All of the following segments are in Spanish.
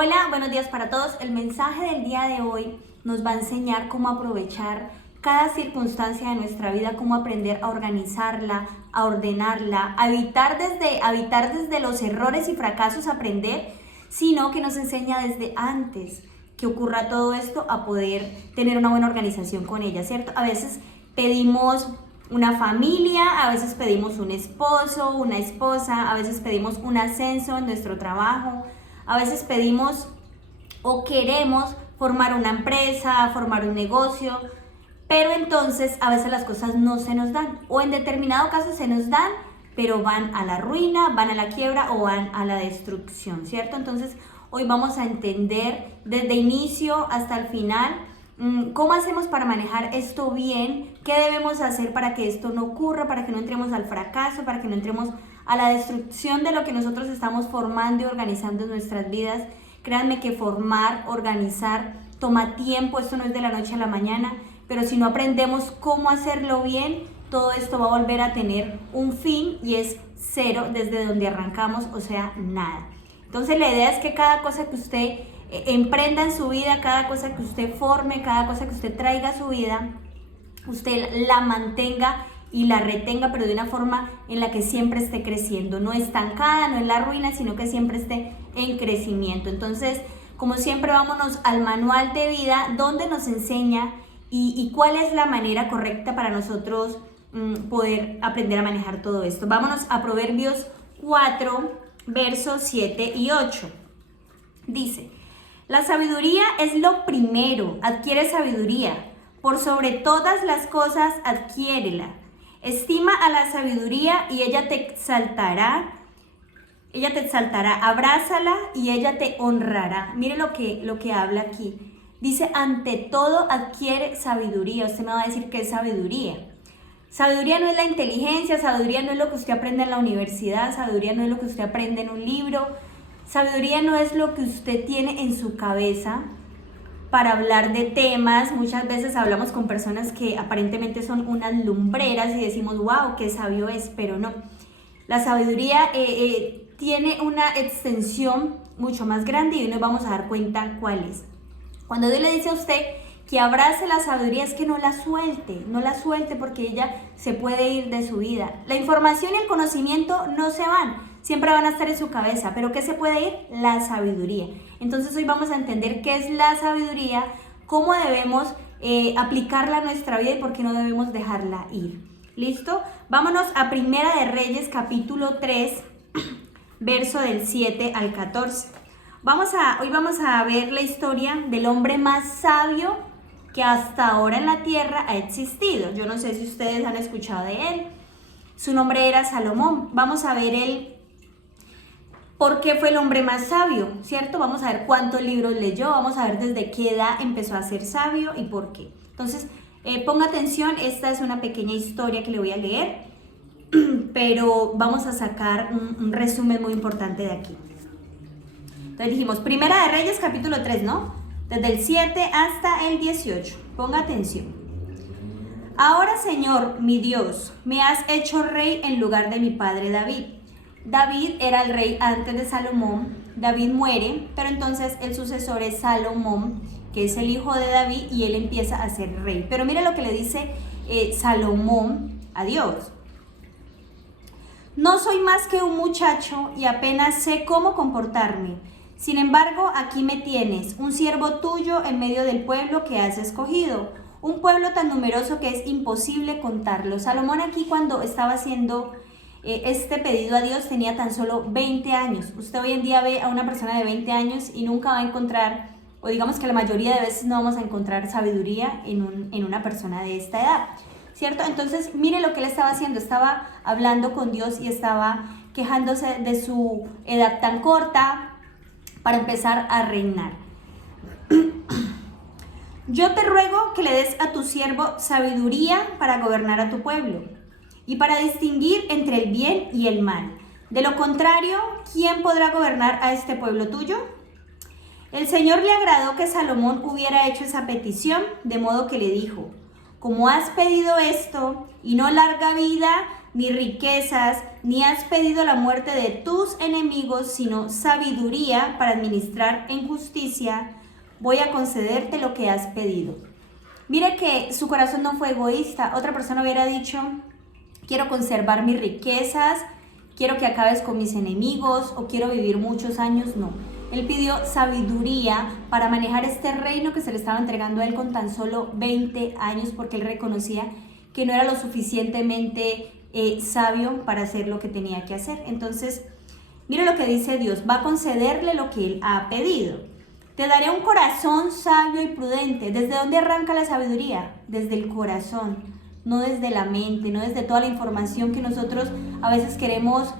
Hola, buenos días para todos. El mensaje del día de hoy nos va a enseñar cómo aprovechar cada circunstancia de nuestra vida, cómo aprender a organizarla, a ordenarla, a evitar desde los errores y fracasos aprender, sino que nos enseña desde antes que ocurra todo esto a poder tener una buena organización con ella, ¿cierto? A veces pedimos una familia, a veces pedimos un esposo, una esposa, a veces pedimos un ascenso en nuestro trabajo, a veces pedimos o queremos formar una empresa, formar un negocio, pero entonces a veces las cosas no se nos dan, o en determinado caso se nos dan, pero van a la ruina, van a la quiebra o van a la destrucción, ¿cierto? Entonces hoy vamos a entender desde inicio hasta el final cómo hacemos para manejar esto bien, qué debemos hacer para que esto no ocurra, para que no entremos al fracaso, para que no entremos a la destrucción de lo que nosotros estamos formando y organizando en nuestras vidas. Créanme que formar, organizar, toma tiempo, esto no es de la noche a la mañana, pero si no aprendemos cómo hacerlo bien, todo esto va a volver a tener un fin y es cero desde donde arrancamos, o sea, nada. Entonces la idea es que cada cosa que usted emprenda en su vida, cada cosa que usted forme, cada cosa que usted traiga a su vida, usted la mantenga y la retenga, pero de una forma en la que siempre esté creciendo, no estancada, no en la ruina, sino que siempre esté en crecimiento. Entonces, como siempre, vámonos al manual de vida donde nos enseña y cuál es la manera correcta para nosotros poder aprender a manejar todo esto. Vámonos a Proverbios 4, versos 7 y 8. Dice: la sabiduría es lo primero, adquiere sabiduría. Por sobre todas las cosas, adquiérela. Estima a la sabiduría y ella te exaltará. Abrázala y ella te honrará. Mire lo que habla aquí. Dice, ante todo adquiere sabiduría. Usted me va a decir, ¿qué es sabiduría? Sabiduría no es la inteligencia, sabiduría no es lo que usted aprende en la universidad, sabiduría no es lo que usted aprende en un libro, sabiduría no es lo que usted tiene en su cabeza para hablar de temas. Muchas veces hablamos con personas que aparentemente son unas lumbreras y decimos, wow, qué sabio es, pero no. La sabiduría tiene una extensión mucho más grande y hoy nos vamos a dar cuenta cuál es. Cuando Dios le dice a usted que abrace la sabiduría, es que no la suelte porque ella se puede ir de su vida. La información y el conocimiento no se van, siempre van a estar en su cabeza, pero ¿qué se puede ir? La sabiduría. Entonces hoy vamos a entender qué es la sabiduría, cómo debemos aplicarla a nuestra vida y por qué no debemos dejarla ir. ¿Listo? Vámonos a Primera de Reyes, capítulo 3, verso del 7 al 14. Hoy vamos a ver la historia del hombre más sabio que hasta ahora en la tierra ha existido. Yo no sé si ustedes han escuchado de él. Su nombre era Salomón. Vamos a ver por qué fue el hombre más sabio, ¿cierto? Vamos a ver cuántos libros leyó, vamos a ver desde qué edad empezó a ser sabio y por qué. Entonces, ponga atención, esta es una pequeña historia que le voy a leer, pero vamos a sacar un resumen muy importante de aquí. Entonces dijimos, Primera de Reyes, capítulo 3, ¿no? Desde el 7 hasta el 18. Ponga atención. Ahora, Señor, mi Dios, me has hecho rey en lugar de mi padre David. David era el rey antes de Salomón. David muere, pero entonces el sucesor es Salomón, que es el hijo de David, y él empieza a ser rey. Pero mire lo que le dice Salomón a Dios. No soy más que un muchacho y apenas sé cómo comportarme. Sin embargo, aquí me tienes, un siervo tuyo en medio del pueblo que has escogido, un pueblo tan numeroso que es imposible contarlo. Salomón aquí, cuando estaba haciendo este pedido a Dios, tenía tan solo 20 años. Usted hoy en día ve a una persona de 20 años y nunca va a encontrar, o digamos que la mayoría de veces no vamos a encontrar sabiduría en una persona de esta edad, ¿cierto? Entonces, mire lo que él estaba haciendo. Estaba hablando con Dios y estaba quejándose de su edad tan corta para empezar a reinar. Yo te ruego que le des a tu siervo sabiduría para gobernar a tu pueblo y para distinguir entre el bien y el mal. De lo contrario, ¿quién podrá gobernar a este pueblo tuyo? El Señor le agradó que Salomón hubiera hecho esa petición, de modo que le dijo: como has pedido esto y no larga vida ni riquezas, ni has pedido la muerte de tus enemigos, sino sabiduría para administrar en justicia, voy a concederte lo que has pedido. Mire que su corazón no fue egoísta. Otra persona hubiera dicho, quiero conservar mis riquezas, quiero que acabes con mis enemigos o quiero vivir muchos años. No, él pidió sabiduría para manejar este reino que se le estaba entregando a él con tan solo 20 años, porque él reconocía que no era lo suficientemente sabio para hacer lo que tenía que hacer. Entonces, mire lo que dice Dios, va a concederle lo que él ha pedido. Te daré un corazón sabio y prudente. ¿Desde dónde arranca la sabiduría? Desde el corazón, no desde la mente, no desde toda la información que nosotros a veces queremos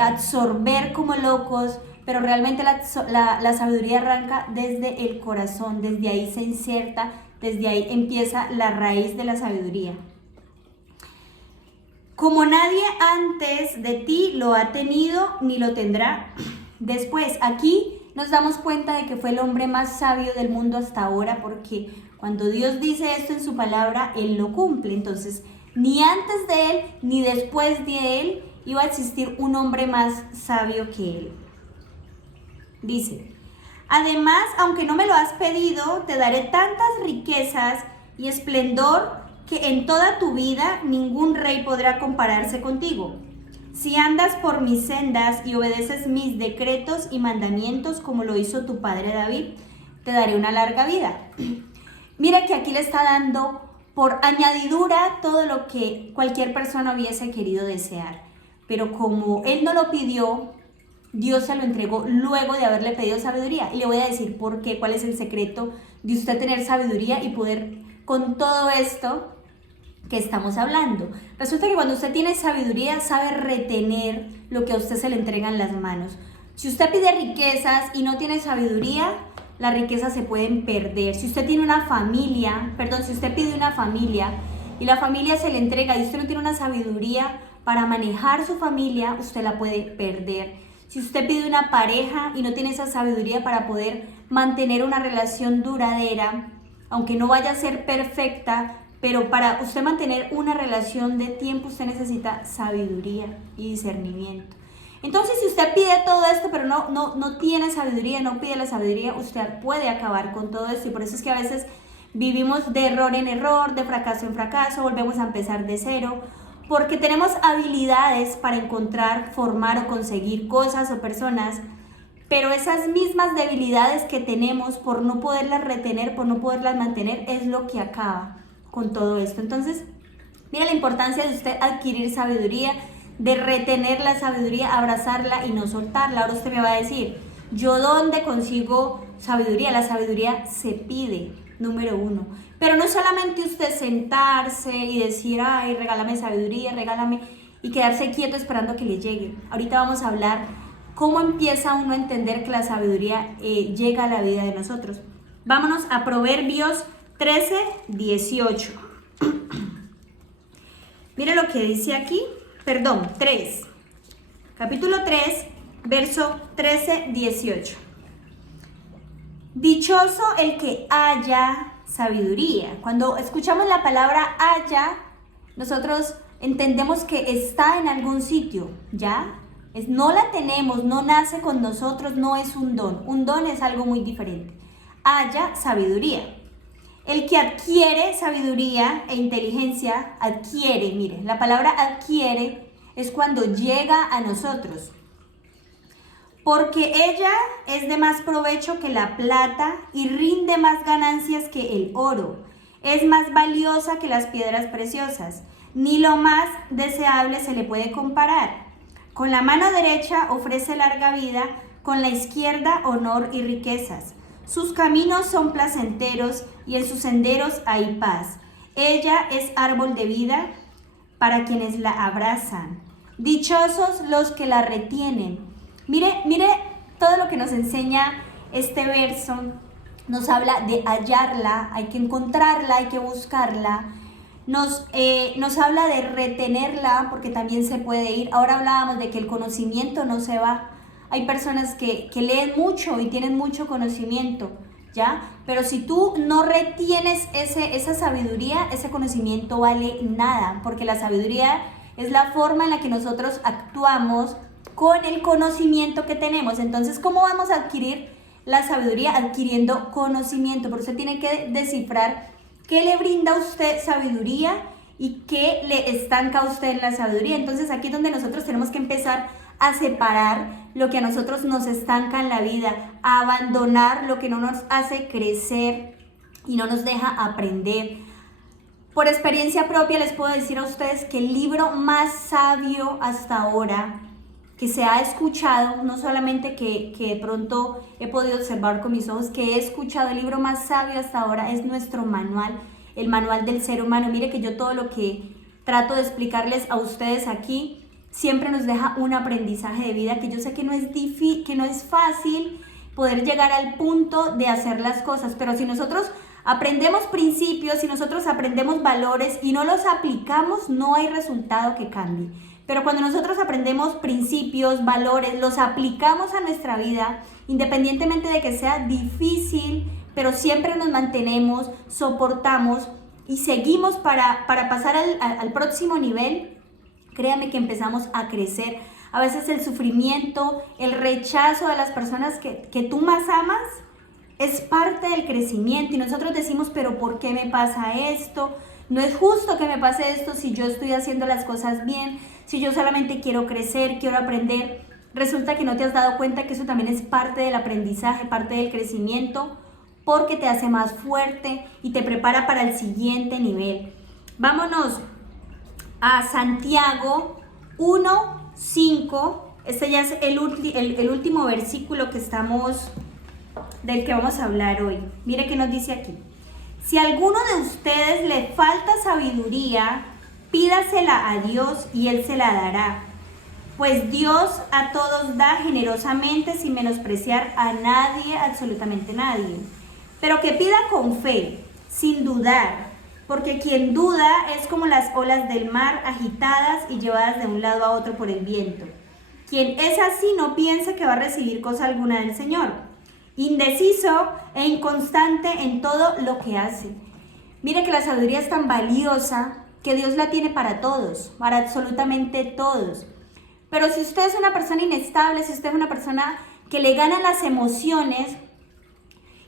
absorber como locos, pero realmente la sabiduría arranca desde el corazón, desde ahí se inserta, desde ahí empieza la raíz de la sabiduría. Como nadie antes de ti lo ha tenido ni lo tendrá después. Aquí nos damos cuenta de que fue el hombre más sabio del mundo hasta ahora, porque cuando Dios dice esto en su palabra, Él lo cumple. Entonces, ni antes de Él, ni después de Él, iba a existir un hombre más sabio que Él. Dice, además, aunque no me lo has pedido, te daré tantas riquezas y esplendor que en toda tu vida ningún rey podrá compararse contigo. Si andas por mis sendas y obedeces mis decretos y mandamientos como lo hizo tu padre David, te daré una larga vida. Mira que aquí le está dando por añadidura todo lo que cualquier persona hubiese querido desear. Pero como él no lo pidió, Dios se lo entregó luego de haberle pedido sabiduría. Y le voy a decir por qué, cuál es el secreto de usted tener sabiduría y poder con todo esto que estamos hablando. Resulta que cuando usted tiene sabiduría, sabe retener lo que a usted se le entrega en las manos. Si usted pide riquezas y no tiene sabiduría, las riquezas se pueden perder. Si usted tiene una familia, si usted pide una familia y la familia se le entrega y usted no tiene una sabiduría para manejar su familia, usted la puede perder. Si usted pide una pareja y no tiene esa sabiduría para poder mantener una relación duradera, aunque no vaya a ser perfecta, pero para usted mantener una relación de tiempo, usted necesita sabiduría y discernimiento. Entonces, si usted pide todo esto, pero no tiene sabiduría, no pide la sabiduría, usted puede acabar con todo esto. Y por eso es que a veces vivimos de error en error, de fracaso en fracaso, volvemos a empezar de cero, porque tenemos habilidades para encontrar, formar o conseguir cosas o personas, pero esas mismas debilidades que tenemos por no poderlas retener, por no poderlas mantener, es lo que acaba con todo esto. Entonces, mira la importancia de usted adquirir sabiduría, de retener la sabiduría, abrazarla y no soltarla. Ahora usted me va a decir, ¿yo dónde consigo sabiduría? La sabiduría se pide, número uno. Pero no solamente usted sentarse y decir, ay, regálame sabiduría, regálame, y quedarse quieto esperando que le llegue. Ahorita vamos a hablar cómo empieza uno a entender que la sabiduría llega a la vida de nosotros. Vámonos a Proverbios 13, 18. Mire lo que dice aquí, 3. Capítulo 3, verso 13, 18. Dichoso el que haya sabiduría. Cuando escuchamos la palabra haya, nosotros entendemos que está en algún sitio, ¿ya? No la tenemos, no nace con nosotros, no es un don. Un don es algo muy diferente. Haya sabiduría. El que adquiere sabiduría e inteligencia, adquiere, mire, la palabra adquiere es cuando llega a nosotros. Porque ella es de más provecho que la plata y rinde más ganancias que el oro. Es más valiosa que las piedras preciosas. Ni lo más deseable se le puede comparar. Con la mano derecha ofrece larga vida, con la izquierda honor y riquezas. Sus caminos son placenteros y en sus senderos hay paz. Ella es árbol de vida para quienes la abrazan. Dichosos los que la retienen. Mire todo lo que nos enseña este verso. Nos habla de hallarla, hay que encontrarla, hay que buscarla. Nos habla de retenerla porque también se puede ir. Ahora hablábamos de que el conocimiento no se va. Hay personas que leen mucho y tienen mucho conocimiento, ¿ya? Pero si tú no retienes esa sabiduría, ese conocimiento vale nada, porque la sabiduría es la forma en la que nosotros actuamos con el conocimiento que tenemos. Entonces, ¿cómo vamos a adquirir la sabiduría? Adquiriendo conocimiento. Por eso tiene que descifrar qué le brinda a usted sabiduría y qué le estanca a usted en la sabiduría. Entonces, aquí es donde nosotros tenemos que empezar a separar lo que a nosotros nos estanca en la vida, a abandonar lo que no nos hace crecer y no nos deja aprender. Por experiencia propia les puedo decir a ustedes que el libro más sabio hasta ahora que se ha escuchado, no solamente que de pronto he podido observar con mis ojos, que he escuchado, el libro más sabio hasta ahora es nuestro manual, el manual del ser humano. Mire que yo todo lo que trato de explicarles a ustedes aquí siempre nos deja un aprendizaje de vida, que yo sé que no es difícil, que no es fácil poder llegar al punto de hacer las cosas, pero si nosotros aprendemos principios, si nosotros aprendemos valores y no los aplicamos, no hay resultado que cambie. Pero cuando nosotros aprendemos principios, valores, los aplicamos a nuestra vida, independientemente de que sea difícil, pero siempre nos mantenemos, soportamos y seguimos para pasar al próximo nivel, créame que empezamos a crecer. A veces el sufrimiento, el rechazo de las personas que tú más amas es parte del crecimiento y nosotros decimos, pero ¿por qué me pasa esto? No es justo que me pase esto si yo estoy haciendo las cosas bien, si yo solamente quiero crecer, quiero aprender. Resulta que no te has dado cuenta que eso también es parte del aprendizaje, parte del crecimiento, porque te hace más fuerte y te prepara para el siguiente nivel. Vámonos a Santiago 1:5. Este ya es el último versículo del que vamos a hablar hoy. Mire qué nos dice aquí. Si a alguno de ustedes le falta sabiduría, pídasela a Dios y Él se la dará. Pues Dios a todos da generosamente sin menospreciar a nadie, absolutamente nadie. Pero que pida con fe, sin dudar, porque quien duda es como las olas del mar agitadas y llevadas de un lado a otro por el viento. Quien es así no piensa que va a recibir cosa alguna del Señor. Indeciso e inconstante en todo lo que hace. Mire que la sabiduría es tan valiosa que Dios la tiene para todos, para absolutamente todos. Pero si usted es una persona inestable, si usted es una persona que le ganan las emociones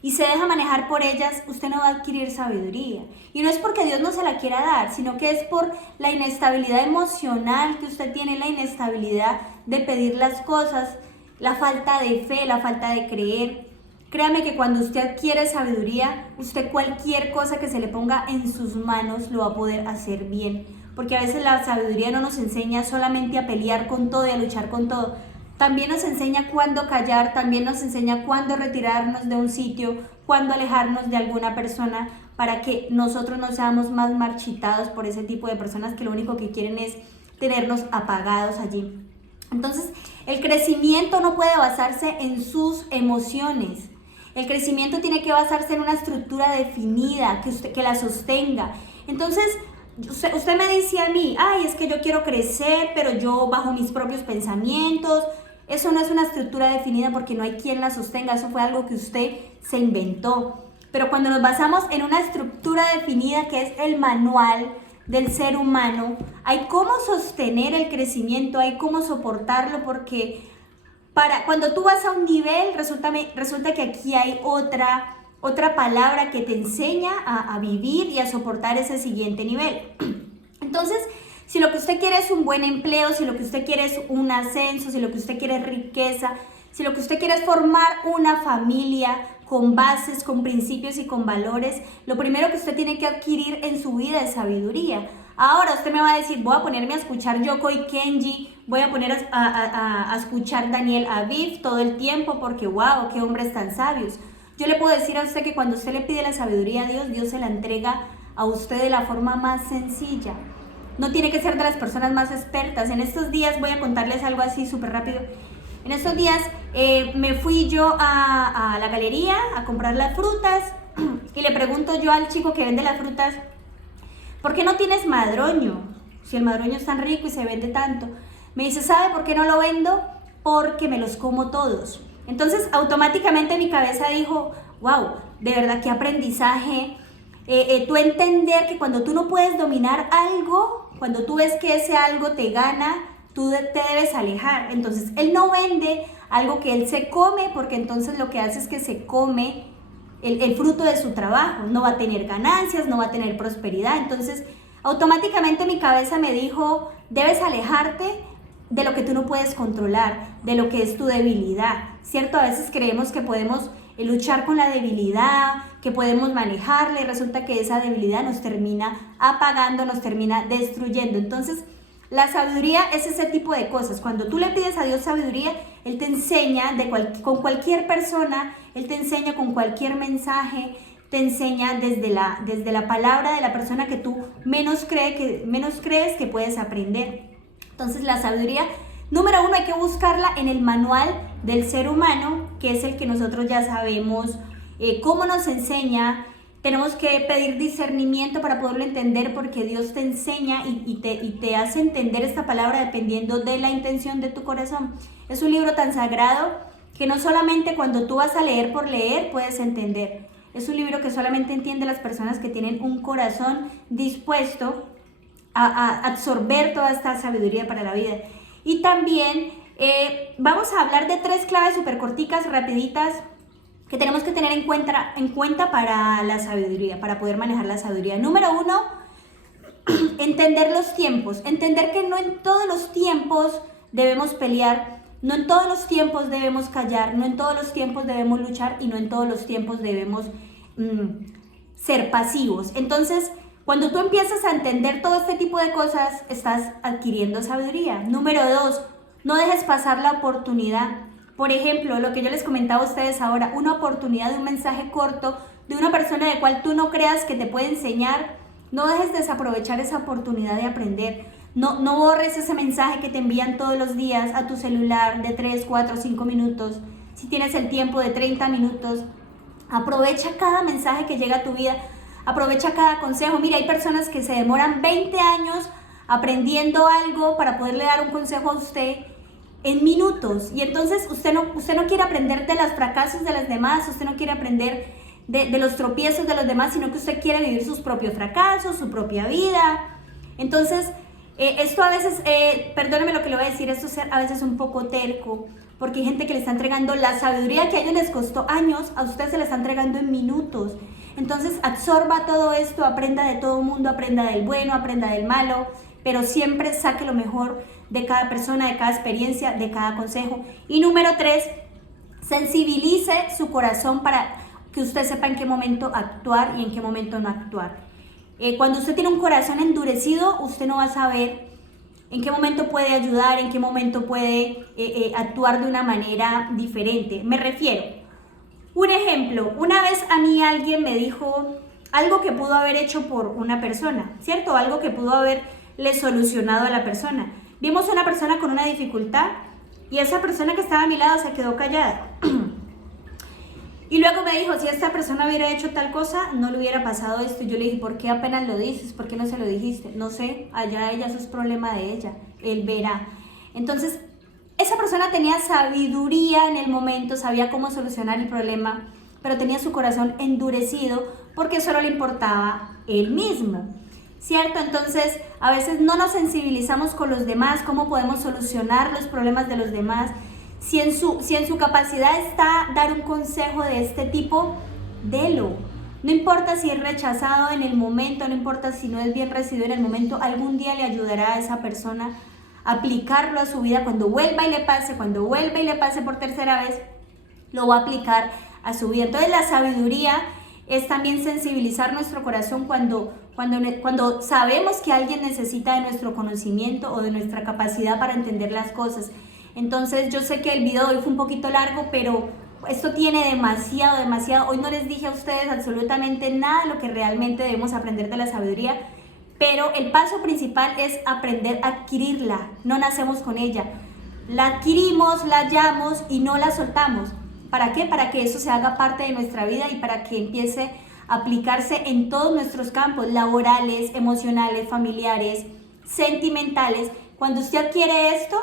y se deja manejar por ellas, usted no va a adquirir sabiduría. Y no es porque Dios no se la quiera dar, sino que es por la inestabilidad emocional que usted tiene, la inestabilidad de pedir las cosas, la falta de fe, la falta de creer. Créame que cuando usted adquiere sabiduría, usted cualquier cosa que se le ponga en sus manos lo va a poder hacer bien. Porque a veces la sabiduría no nos enseña solamente a pelear con todo y a luchar con todo. También nos enseña cuándo callar, también nos enseña cuándo retirarnos de un sitio, cuándo alejarnos de alguna persona, para que nosotros no seamos más marchitados por ese tipo de personas que lo único que quieren es tenernos apagados allí. Entonces, el crecimiento no puede basarse en sus emociones. El crecimiento tiene que basarse en una estructura definida, que la sostenga. Entonces, usted me dice a mí, ay, es que yo quiero crecer, pero yo bajo mis propios pensamientos. Eso no es una estructura definida porque no hay quien la sostenga. Eso fue algo que usted se inventó. Pero cuando nos basamos en una estructura definida, que es el manual del ser humano, hay cómo sostener el crecimiento, hay cómo soportarlo, porque cuando tú vas a un nivel, resulta que aquí hay otra palabra que te enseña a vivir y a soportar ese siguiente nivel. Entonces, si lo que usted quiere es un buen empleo, si lo que usted quiere es un ascenso, si lo que usted quiere es riqueza, si lo que usted quiere es formar una familia con bases, con principios y con valores, lo primero que usted tiene que adquirir en su vida es sabiduría. Ahora usted me va a decir, voy a ponerme a escuchar Yokoi Kenji, voy a poner a escuchar Daniel Aviv todo el tiempo porque wow, qué hombres tan sabios. Yo le puedo decir a usted que cuando usted le pide la sabiduría a Dios, Dios se la entrega a usted de la forma más sencilla. No tiene que ser de las personas más expertas. En estos días voy a contarles algo así súper rápido. En estos días me fui yo a la galería a comprar las frutas y le pregunto yo al chico que vende las frutas, ¿por qué no tienes madroño? Si el madroño es tan rico y se vende tanto. Me dice, ¿sabe por qué no lo vendo? Porque me los como todos. Entonces automáticamente mi cabeza dijo, wow, de verdad qué aprendizaje. Tú entender que cuando tú no puedes dominar algo, cuando tú ves que ese algo te gana, tú te debes alejar. Entonces, él no vende algo que él se come, porque entonces lo que hace es que se come el fruto de su trabajo. No va a tener ganancias, no va a tener prosperidad. Entonces, automáticamente mi cabeza me dijo, debes alejarte de lo que tú no puedes controlar, de lo que es tu debilidad, ¿cierto? A veces creemos que podemos luchar con la debilidad, que podemos manejarla, y resulta que esa debilidad nos termina apagando, nos termina destruyendo. Entonces, la sabiduría es ese tipo de cosas. Cuando tú le pides a Dios sabiduría, Él te enseña con cualquier persona, Él te enseña con cualquier mensaje, te enseña desde la palabra de la persona que tú menos crees que puedes aprender. Entonces, la sabiduría, número uno, hay que buscarla en el manual del ser humano, que es el que nosotros ya sabemos cómo nos enseña. Tenemos que pedir discernimiento para poderlo entender, porque Dios te enseña y te hace entender esta palabra dependiendo de la intención de tu corazón. Es un libro tan sagrado que no solamente cuando tú vas a leer por leer puedes entender. Es un libro que solamente entiende las personas que tienen un corazón dispuesto a absorber toda esta sabiduría para la vida. Y también vamos a hablar de 3 claves súper corticas, rapiditas, que tenemos que tener en cuenta para la sabiduría, para poder manejar la sabiduría. Número 1, entender los tiempos. Entender que no en todos los tiempos debemos pelear, no en todos los tiempos debemos callar, no en todos los tiempos debemos luchar, y no en todos los tiempos debemos ser pasivos. Entonces, cuando tú empiezas a entender todo este tipo de cosas, estás adquiriendo sabiduría. Número 2, no dejes pasar la oportunidad. Por ejemplo, lo que yo les comentaba a ustedes ahora, una oportunidad de un mensaje corto de una persona de cual tú no creas que te puede enseñar. No dejes desaprovechar esa oportunidad de aprender. No borres ese mensaje que te envían todos los días a tu celular de 3, 4, 5 minutos. Si tienes el tiempo de 30 minutos, aprovecha cada mensaje que llega a tu vida. Aprovecha cada consejo. Mira, hay personas que se demoran 20 años aprendiendo algo para poderle dar un consejo a usted en minutos. Y entonces usted no quiere aprender de los fracasos de los demás, usted no quiere aprender de los tropiezos de los demás, sino que usted quiere vivir sus propios fracasos, su propia vida. Entonces, esto a veces, perdóneme lo que le voy a decir, esto es a veces un poco terco, porque hay gente que le está entregando la sabiduría que a ellos les costó años, a usted se la está entregando en minutos. Entonces, absorba todo esto, aprenda de todo mundo, aprenda del bueno, aprenda del malo, pero siempre saque lo mejor de cada persona, de cada experiencia, de cada consejo. Y número 3, sensibilice su corazón para que usted sepa en qué momento actuar y en qué momento no actuar. Cuando usted tiene un corazón endurecido, usted no va a saber en qué momento puede ayudar, en qué momento puede actuar de una manera diferente. Me refiero, un ejemplo, una vez a mí alguien me dijo algo que pudo haber hecho por una persona, ¿cierto? Algo que pudo haberle solucionado a la persona. Vimos a una persona con una dificultad y esa persona que estaba a mi lado se quedó callada. Y luego me dijo, si esta persona hubiera hecho tal cosa, no le hubiera pasado esto. Y yo le dije, ¿por qué apenas lo dices? ¿Por qué no se lo dijiste? No sé, allá ella, eso es problema de ella, él verá. Entonces, esa persona tenía sabiduría en el momento, sabía cómo solucionar el problema, pero tenía su corazón endurecido porque solo le importaba él mismo, ¿cierto? Entonces, a veces no nos sensibilizamos con los demás, cómo podemos solucionar los problemas de los demás. Si en su capacidad está dar un consejo de este tipo, délo. No importa si es rechazado en el momento, no importa si no es bien recibido en el momento, algún día le ayudará a esa persona a aplicarlo a su vida. Cuando vuelva y le pase por tercera vez, lo va a aplicar a su vida. Entonces la sabiduría es también sensibilizar nuestro corazón cuando sabemos que alguien necesita de nuestro conocimiento o de nuestra capacidad para entender las cosas. Entonces yo sé que el video de hoy fue un poquito largo, pero esto tiene demasiado. Hoy no les dije a ustedes absolutamente nada de lo que realmente debemos aprender de la sabiduría, pero el paso principal es aprender a adquirirla. No nacemos con ella, la adquirimos, la hallamos y no la soltamos. ¿Para qué? Para que eso se haga parte de nuestra vida y para que empiece a aplicarse en todos nuestros campos laborales, emocionales, familiares, sentimentales. Cuando usted adquiere esto,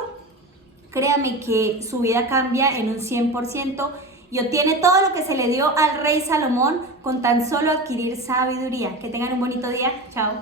créame que su vida cambia en un 100% y obtiene todo lo que se le dio al rey Salomón con tan solo adquirir sabiduría. Que tengan un bonito día. Chao.